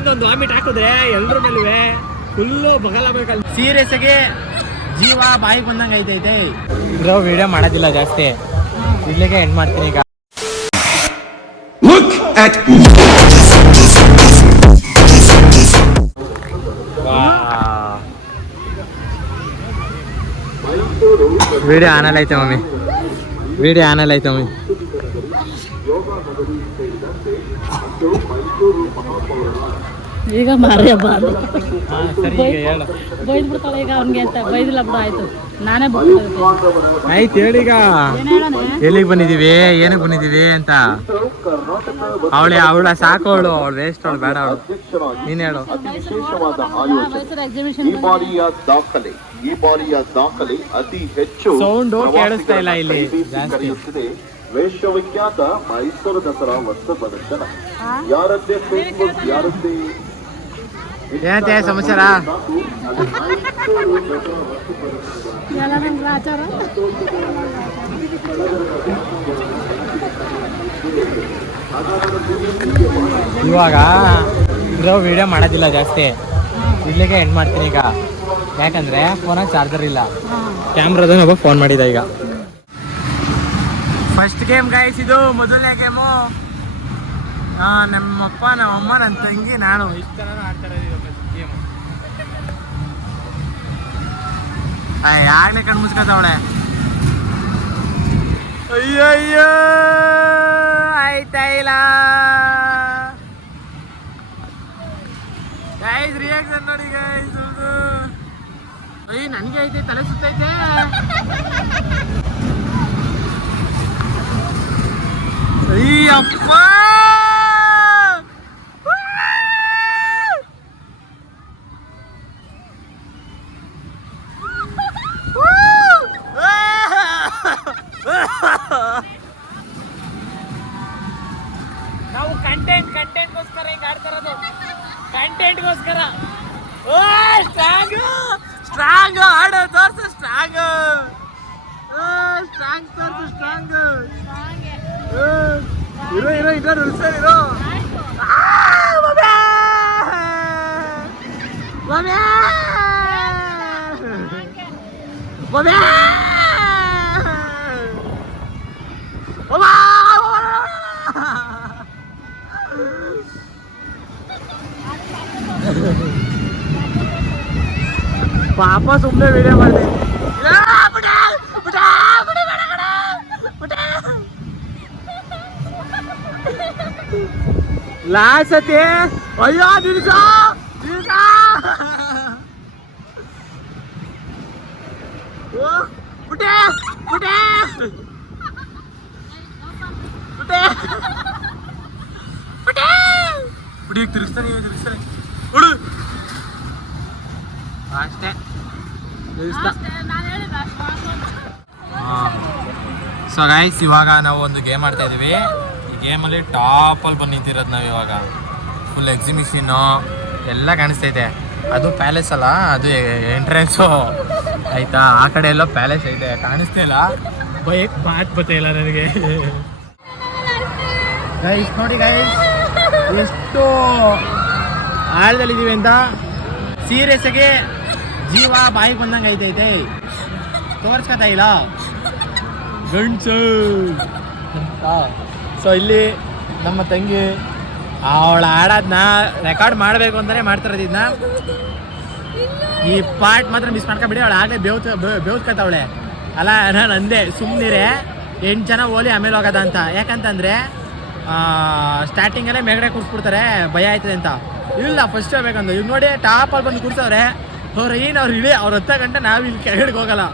ಇಲ್ಲಿಂದ ಒಂದು ವಾಮಿಟ್ ಹಾಕಿದ್ರೆ ಎಲ್ರ ಮೇಲುವೆ ಫುಲ್ಲು ಬಗಲಾಗಬೇಕಲ್ಲ. ಸೀರಿಯಸ್ ಆಗಿ ಜೀವ ಬಾಯಿಗೆ ಬಂದಂಗೆ ಐತೈತೆ. ಬ್ರೋ ವಿಡಿಯೋ ಮಾಡೋದಿಲ್ಲ ಜಾಸ್ತಿ, ಇಲ್ಲಿಗೆ ಎಂಡ್ ಮಾಡ್ತೀನಿ ಈಗ. ವಿಡಿಯೋ ಆನಲ್ ಐತೆ ಮಮ್ಮಿ, ವಿಡಿಯೋ ಆನಲ್ ಐತೆ ಮಮ್ಮಿ. ಈಗ ಮಾರೇ ಬಾರು ಬೈದ್ ಬಿಡ್ತಾಳೆ ಈಗ ಅವ್ನಿಗೆ ಅಂತ. ಬೈದಿಲ್ಲ ಬಿಡು, ಆಯ್ತು ನಾನೇ ಆಯ್ತು ಹೇಳೀಗ. ಎಲ್ಲಿಗೆ ಬಂದಿದೀವಿ, ಏನಕ್ಕೆ ಬಂದಿದೀವಿ ಅಂತ ಅವಳ ಸಾಕು, ಅವಳು ವೇಸ್ಟ್, ಅವಳು ಬೇಡ, ಅವಳು ನೀನ್ ಹೇಳು. ಈ ಬಾರಿಯ ದಾಖಲೆ ಅತಿ ಹೆಚ್ಚು ಸೌಂಡ್ ಕೇಳಿಸ್ತಾ ಇಲ್ಲ ಇಲ್ಲಿ ಜಾಸ್ತಿ. ವಿಶ್ವವಿಖ್ಯಾತ ಮೈಸೂರು ದಸರಾ ವರ್ಷ ಪ್ರದರ್ಶನ. ಯಾರದ್ದೇ ಫೇಸ್ಬುಕ್, ಯಾರದ್ದೇ ಏನಂತೆ ಸಮಾಚಾರ? ಇವಾಗ ಬ್ರೋ ವಿಡಿಯೋ ಮಾಡೋದಿಲ್ಲ ಜಾಸ್ತಿ, ಇಲ್ಲಿಗೆ ಎಂಡ್ ಮಾಡ್ತೀನಿ ಈಗ. ಯಾಕಂದ್ರೆ ಫೋನಾಗ ಚಾರ್ಜರ್ ಇಲ್ಲ, ಕ್ಯಾಮ್ರಾದ ಒಬ್ಬ ಫೋನ್ ಮಾಡಿದ ಈಗ. ಫಸ್ಟ್ ಗೇಮ್ ಗೈಸ್, ಇದು ಮೊದಲನೇ ಗೇಮು. ನಮ್ಮಪ್ಪ ನಮ್ಮಮ್ಮ ನನ್ನ ತಂಗಿ ನಾನು ಇಷ್ಟು ಜನ ಆಡ್ತಾ ಇರೋದು ಗೇಮು. ಆಗ್ಲೇ ಕಣ್ಣು ಮುಚ್ಕೋತಾವಳೆ. ಅಯ್ಯಯ್ಯೋ ಆಯ್ತಾ ಇಲ್ಲ ಗೈಸ್, ರಿಯಾಕ್ಷನ್ ನೋಡಿ ಗೈಸ್. ಅಯ್ಯ ನನಗೆ ಐತೆ, ತಲೆ ಸುತ್ತೈತೆ. ಅಯ್ಯಪ್ಪ ನಾವು ಕಂಟೆಂಟ್ಗೋಸ್ಕರ ಹಿಂಗೆ ಆಡ್ತಾ ಇರೋದು, ಕಂಟೆಂಟ್ಗೋಸ್ಕರ. ಸ್ಟ್ರಾಂಗ್ ಆಡೋ ತೋರ್ಸು, ಸ್ಟ್ರಾಂಗ್ ತೋರ್ಸು, ಸ್ಟ್ರಾಂಗ್ ಇರೋ ಇರೋ ಇರೋ ಸರ್ ಇರೋ. ಪಾಪ ಸುಮ್ಮನೆ ವಿಡಿಯೋ ಮಾಡಿದೆ. ಲಾಸ್ಟ್ ಸತಿ ಅಯ್ಯೋ ನಿಲ್ಸ ಪುಟೆ ಪುಟೆ ಪುಟೆ ಪುಟೆ ಪುಡಿ ತಿರುಗಿಸ್ತಾನೆ ಹುಡು ಅಷ್ಟೇ ತಿರುಗಿಸ್ತಾ. ಸೊ ಗೈಸ್, ಇವಾಗ ನಾವು ಒಂದು ಗೇಮ್ ಆಡ್ತಾ ಇದೀವಿ. ಈ ಗೇಮಲ್ಲಿ ಟಾಪಲ್ಲಿ ಬಂದು ನಿಂತಿರೋದು ನಾವು ಇವಾಗ. ಫುಲ್ ಎಕ್ಸಿಬಿಷನ್ನು ಎಲ್ಲ ಕಾಣಿಸ್ತೈತೆ. ಅದು ಪ್ಯಾಲೇಸ್ ಅಲ್ಲ, ಅದು ಎಂಟ್ರೆನ್ಸು ಆಯ್ತಾ. ಆ ಕಡೆ ಎಲ್ಲೋ ಪ್ಯಾಲೇಸ್ ಐತೆ, ಕಾಣಿಸ್ತಾ ಇಲ್ಲ. ಬೈಕ್ ಮಾತು ಬರ್ತಾ ಇಲ್ಲ ನನಗೆ. ಗೈಸ್ ನೋಡಿ ಗೈಸ್, ಎಷ್ಟು ಆಳದಲ್ಲಿದ್ದೀವಿ ಅಂತ. ಸೀರಿಯಸ್ ಆಗಿ ಜೀವ ಬಾಯಿಗೆ ಬಂದಂಗೆ ಐತೈತೆ, ತೋರ್ಸ್ಕೊತಾ ಇಲ್ಲ ಗಂಡ್ಸು ಅಂತ. ಸೊ ಇಲ್ಲಿ ನಮ್ಮ ತಂಗಿ ಅವಳು ಆಡೋದನ್ನ ರೆಕಾರ್ಡ್ ಮಾಡಬೇಕು ಅಂತಲೇ ಮಾಡ್ತಿರೋದು. ಇದನ್ನ ಈ ಪಾರ್ಟ್ ಮಾತ್ರ ಮಿಸ್ ಮಾಡ್ಕೊಬಿಡಿ. ಅವಳು ಆಗಲೇ ಬೇವ್ತ್ಕೊತಾವಳೆ. ಅಲ್ಲ ನಾನು ಅಂದೆ ಸುಮ್ಮನಿರೆ, 8 ಜನ ಓಲಿ ಆಮೇಲೆ ಹೋಗೋದ ಅಂತ. ಯಾಕಂತಂದರೆ ಸ್ಟಾರ್ಟಿಂಗಲ್ಲೇ ಮೇಗಡೆ ಕೂರಿಸ್ಬಿಡ್ತಾರೆ, ಭಯ ಆಯ್ತದೆ ಅಂತ. ಇಲ್ಲ ಫಸ್ಟ್ ಹೋಗ್ಬೇಕಂದು. ಇವ್ ನೋಡಿ ಟಾಪಲ್ಲಿ ಬಂದು ಕೂರ್ಸವ್ರೆ. ಅವ್ರು ಇಳಿ, ಅವ್ರು 10 ಗಂಟೆ ನಾವು ಇಲ್ಲಿ ಕೆಳಗಡೆಗೆ ಹೋಗಲ್ಲ.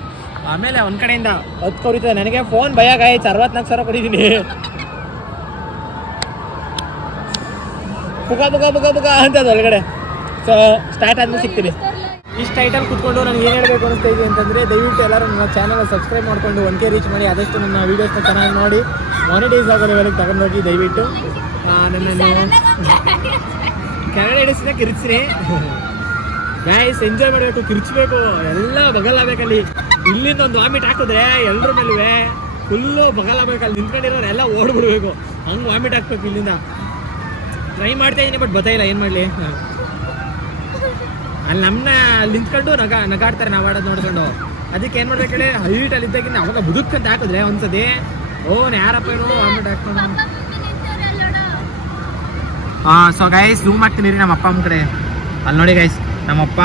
ಆಮೇಲೆ ಒಂದು ಕಡೆಯಿಂದ 10 ಕೊರಿತದೆ. ನನಗೆ ಫೋನ್ ಭಯ ಗಾಯ್ತು, 64,000 ಕೊಟ್ಟಿದ್ದೀನಿ. ಬುಗ ಅಂತದ್ದು ಒಳಗಡೆ. ಸೊ ಸ್ಟಾರ್ಟ್ ಆದ್ಮೇಲೆ ಸಿಗ್ತೀನಿ. ಇಷ್ಟು ಟೈಟಲ್ ಕುತ್ಕೊಂಡು ನನಗೆ ಏನು ಹೇಳಬೇಕು ಅನಿಸ್ತಾ ಇದೆ ಅಂತಂದರೆ, ದಯವಿಟ್ಟು ಎಲ್ಲರೂ ನನ್ನ ಚಾನಲ್ ಸಬ್ಸ್ಕ್ರೈಬ್ ಮಾಡಿಕೊಂಡು 1K ರೀಚ್ ಮಾಡಿ. ಆದಷ್ಟು ನನ್ನ ವೀಡಿಯೋಸ್ನ ಚೆನ್ನಾಗಿ ನೋಡಿ ಮಾನಿಟೈಸ್ ಆಗೋ ಲೆವೆಲ್ಗೆ ತಗೊಂಡೋಗಿ ದಯವಿಟ್ಟು ನನ್ನನ್ನು ಕೆಳಗಡೆ ಇಡಿಸಿದ ಕಿರ್ಚ್ರಿ ಗೈಸ್. ಎಂಜಾಯ್ ಮಾಡಬೇಕು, ಕಿರ್ಚಬೇಕು, ಎಲ್ಲ ಬಗಲಾಗಬೇಕಲ್ಲಿ. ಇಲ್ಲಿಂದ ಒಂದು ವಾಮಿಟ್ ಹಾಕಿದ್ರೆ ಎಲ್ಲರ ಮೇಲುವೆ ಫುಲ್ಲು ಬಗಲಾಗಬೇಕಲ್ಲಿ. ನಿಂತ್ಕೊಂಡಿರೋರು ಎಲ್ಲ ಓಡ್ಬಿಡ್ಬೇಕು, ಹಂಗೆ ವಾಮಿಟ್ ಹಾಕ್ಬೇಕು ಇಲ್ಲಿಂದ. ಟ್ರೈ ಮಾಡ್ತಾ ಇದೀನಿ ಬಟ್ ಗೊತ್ತಾಯಿಲ್ಲ ಏನು ಮಾಡಲಿ. ಅಲ್ಲಿ ನಮ್ಮನ್ನ ಅಲ್ಲಿ ನಿಂತ್ಕೊಂಡು ನಗಾಡ್ತಾರೆ ನಾವು ಆಡೋದು ನೋಡ್ಕೊಂಡು. ಅದಕ್ಕೆ ಏನು ಮಾಡ್ಬೇಕು ಹೇಳಿ, ಹೈಟಲ್ಲಿ ಇದ್ದಾಗಿನ ಅವಾಗ ಬುದುಕ್ಕಂತ ಹಾಕಿದ್ರೆ ಒಂದ್ಸತಿ ಯಾರಪ್ಪ ಏನು ಅಂದ್ಬಿಟ್ಟು ಹಾಕ್ಕೊಂಡು. ಸೊ ಗೈಸ್ ಝೂಮ್ ಮಾಡ್ತೀನಿ ರೀ ನಮ್ಮ ಅಪ್ಪ ಅಮ್ಮ ಕಡೆ. ಅಲ್ಲಿ ನೋಡಿ ಗೈಸ್, ನಮ್ಮಪ್ಪ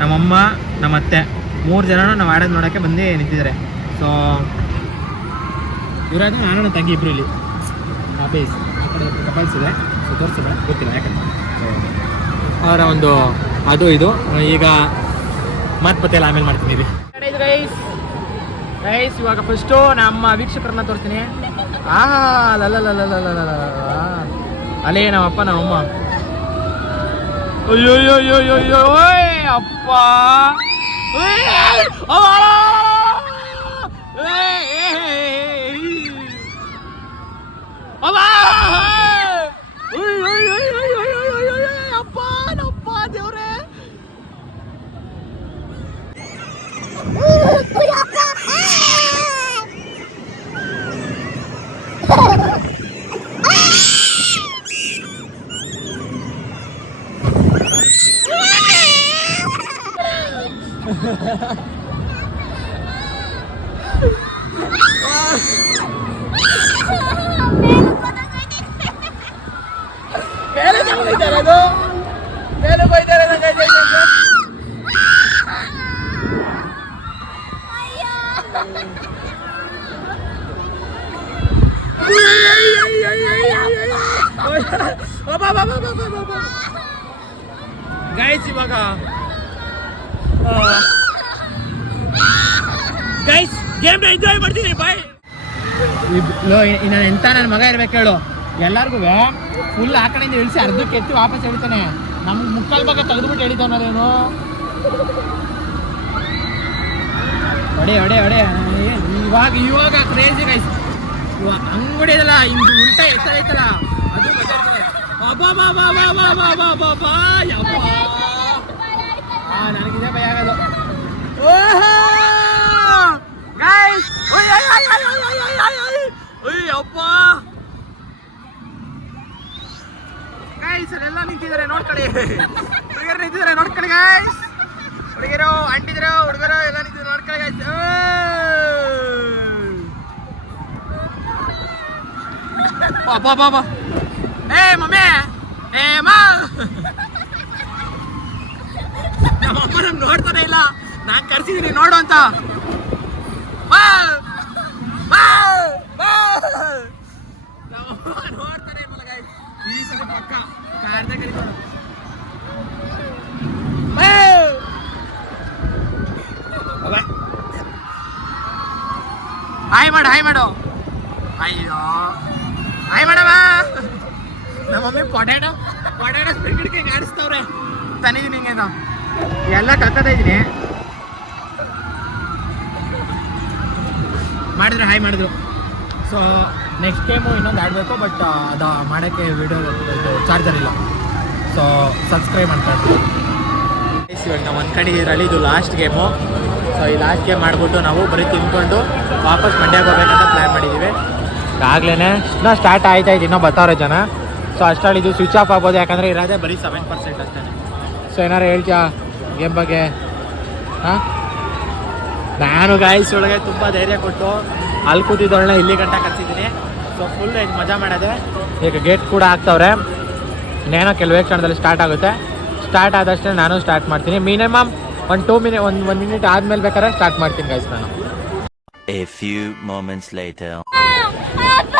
ನಮ್ಮಮ್ಮ ನಮ್ಮ ಅತ್ತೆ 3 ಜನ ನಾವು ಆಡೋದು ನೋಡೋಕ್ಕೆ ಬಂದು ನಿಂತಿದ್ದಾರೆ. ಸೊ ಇವಾಗ ನಾನು ನನ್ನ ತಂಗಿ ಇಬ್ಬರು ಇಲ್ಲಿ ಬೇಸ್ ಆ ಕಡೆ ಕಪಲ್ಸ್ ಇದೆ. ಸೊ ತೋರಿಸಿದೆ ಗೊತ್ತಿಲ್ಲ ಯಾಕಂತ ಅವರ ಒಂದು ಅದು ಇದು. ಈಗ ಮತ್ತೆ ಆಮೇಲೆ ಮಾಡ್ತೀನಿ ರೀ ಗೈಸ್. ಗೈಸ್ ಇವಾಗ ಫಸ್ಟು ನಮ್ಮ ವೀಕ್ಷಕರನ್ನ ತೋರಿಸ್ತೀನಿ. ಅಲ್ಲೇ ನಮ್ಮಪ್ಪ ನಮ್ಮಮ್ಮ. ಅಯ್ಯೋಯ್ಯೋಯ್ಯೋಯ್ಯೋ ಅಪ್ಪ, ಅಪ್ಪ ನಪ್ಪ ದೇವ್ರೆ. ಗೈಸ್ ಇವಾಗ ಗೈಸ್ ಗೇಮ್ನ ಎಂಜಾಯ್ ಮಾಡ್ತೀನಿ. ಬಾಯ್ ನಾನು ಎಂತ ನನ್ನ ಮಗ ಇರ್ಬೇಕು ಹೇಳು. ಎಲ್ಲರಿಗೂ ಫುಲ್ ಆ ಕಡೆಯಿಂದ ಇಳಿಸಿ ಅರ್ಧಕ್ಕೆ ಎತ್ತಿ ವಾಪಸ್ ಹೇಳ್ತಾನೆ. ನಮ್ಗೆ ಮುಕ್ಕಾಲ್ ಭಾಗ ತೆಗೆದುಬಿಟ್ಟು ಹೇಳಿದವನೇನು. ಹೊಡೆ ಹೊಡೆ ಹೊಡೆ. ಇವಾಗ ಕ್ರೇಜಿ ಗೈಸ್. ಹಂಗೆ ಹೊಡೆಯೋದಲ್ಲ, ಹಿಂಗೆ ಉಲ್ಟಾ ಎತ್ತರ ಐತಲ್ಲ ಅದು ನನಗಿದೆ ಭಯ ಆಗೋದು. ಗೈಸ್ ಅಲ್ಲೆಲ್ಲ ನಿಂತಿದ್ದಾರೆ ನೋಡ್ಕೊಳ್ಳಿ. ಹುಡುಗರು ನಿಂತಿದ್ದಾರೆ ನೋಡ್ಕೊಳ್ಳಿ ಗೈಸ್. ಹುಡುಗರು ಅಂಟಿದ್ರು, ಹುಡುಗರು ಎಲ್ಲ ನಿಂತಿದ್ರು ನೋಡ್ಕೊಳ್ಳಿ ಗೈಸ್. ಬಾಬಾ ಏ ಮಮ್ಮಿ ಏ ಮಾ. ನಮ್ಮಮ್ಮ ನಮ್ ನೋಡ್ತಾನೆ ಇಲ್ಲ, ನಾನ್ ಕರ್ಸಿದೀನಿ ನೋಡು ಅಂತ. ನಮ್ಮಮ್ಮ ನೋಡ್ತಾನೆ ಇಲ್ಲ ಗೈಸ್. ಈ ಸಲ ಪಕ್ಕ ಕಾರ್ದ ಕರೀತಾನೆ. ಹಾಯ್ ಮಾಡು. ಅಯ್ಯೋ ಹಾಯ್ ಮಾಡಮ್ಮ. ನಮ್ಮಮ್ಮಿ ಪೊಟ್ಯಾಟೊ ಸ್ಪ್ರಿಂಗ್ ಆಡಿಸ್ತವ್ರೆ. ತಂದಿದ್ದೀನಿ ಹಿಂಗೆ ಎಲ್ಲ ಕಕ್ಕತಾ ಇದ್ದೀನಿ. ಮಾಡಿದ್ರು ಹಾಯ್ ಮಾಡಿದ್ರು. ಸೊ ನೆಕ್ಸ್ಟ್ ಟೈಮು ಇನ್ನೊಂದು ಆಡಬೇಕು, ಬಟ್ ಅದು ಮಾಡೋಕ್ಕೆ ವಿಡಿಯೋ ಇದು ಚಾರ್ಜರ್ ಇಲ್ಲ. ಸೊ ಸಬ್ಸ್ಕ್ರೈಬ್ ಮಾಡ್ಕೊಳ್ತೀವಿ. ಇವಾಗ ನಾವು ಅಂದ್ಕೊಂಡಿದ್ದೀರಲ್ಲಿ ಇದು ಲಾಸ್ಟ್ ಗೇಮು. ಸೊ ಈ ಲಾಸ್ಟ್ ಗೇಮ್ ಮಾಡಿಬಿಟ್ಟು ನಾವು ಬರೀ ತಿನ್ಕೊಂಡು ವಾಪಸ್ ಮಂಡ್ಯಕ್ಕೆ ಹೋಗ್ಬೇಕಂತ ಪ್ಲ್ಯಾನ್ ಮಾಡಿದ್ದೀವಿ. ಆಗಲೇ ಇನ್ನೂ ಸ್ಟಾರ್ಟ್ ಆಯ್ತಾಯ್ತು, ಇನ್ನೂ ಬರ್ತಾವ್ರೆ ಜನ. ಸೊ ಅಷ್ಟರಲ್ಲಿ ಇದು ಸ್ವಿಚ್ ಆಫ್ ಆಗ್ಬೋದು, ಯಾಕಂದರೆ ಇರೋದೇ ಬರೀ 7% ಅಷ್ಟೇ. ಸೊ ಏನಾರು ಹೇಳ್ತೀಯಾ ಗೇಮ್ ಬಗ್ಗೆ? ನಾನು ಗಾಯ್ಸ್ ಒಳಗೆ ತುಂಬ ಧೈರ್ಯ ಕೊಟ್ಟು ಅಲ್ಲಿ ಕೂತಿದ್ದೊಳನ್ನ ಇಲ್ಲಿ ಗಂಟ ಕರ್ಸಿದ್ದೀನಿ. ಸೊ ಫುಲ್ ಈಗ ಮಜಾ ಮಾಡೋದೆ. ಈಗ ಗೇಟ್ ಕೂಡ ಆಗ್ತವ್ರೆ, ಇನ್ನೇನೋ ಕೆಲವೇ ಕ್ಷಣದಲ್ಲಿ ಸ್ಟಾರ್ಟ್ ಆಗುತ್ತೆ. ಸ್ಟಾರ್ಟ್ ಆದಷ್ಟೇ ನಾನು ಸ್ಟಾರ್ಟ್ ಮಾಡ್ತೀನಿ. ಮಿನಿಮಮ್ 1 ಮಿನಿಟ್ ಆದಮೇಲೆ ಬೇಕಾದ್ರೆ ಸ್ಟಾರ್ಟ್ ಮಾಡ್ತೀನಿ ಗೈಸ್ ನಾನು. A few moments later. ಅಪ್ಪ